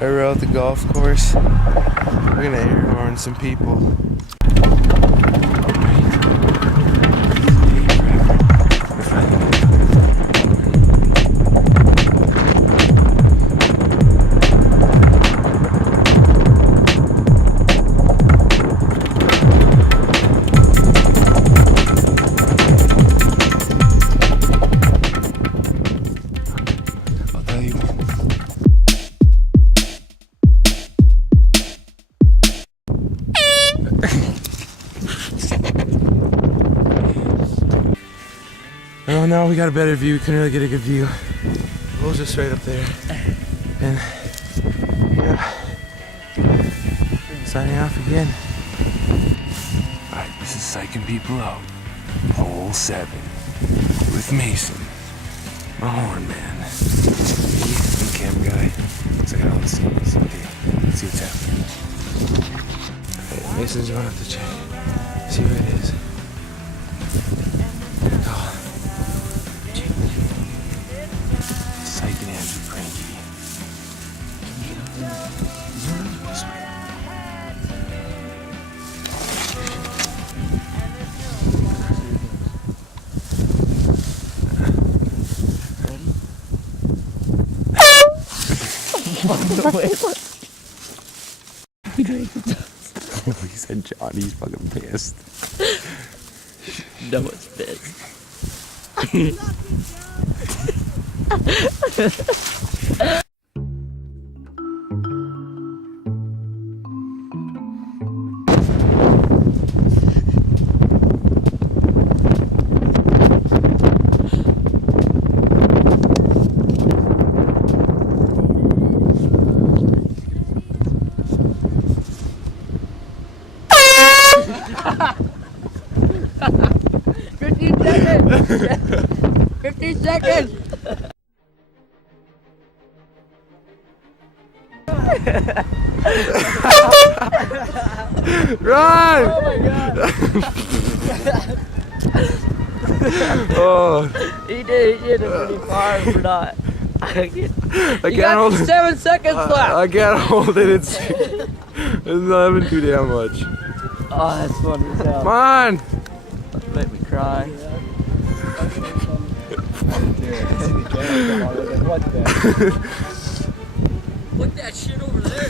We're at the golf course. We're gonna air horn some people. I'll tell you. Oh no, we got a better view. We couldn't really get a good view. We'll just right up there. And yeah, signing off again. Alright, this is psyching people out. Hole 7 with Mason, my horn man. Me, the cam guy. So I got all the scenes. Okay, let's see what's happening. Alright, Mason's going up to check. See where it is. Oh. Psyching Andrew cranky. This way. He said Johnny's fucking pissed. No one's pissed. $15 seconds! 15 seconds! Run! Oh my god! Oh. He did it pretty far for not. I can't hold it. 7 seconds left! I can't hold it. It's not even too damn much. Oh, that's funny as hell. Come on! Make me cry. Put that shit over there.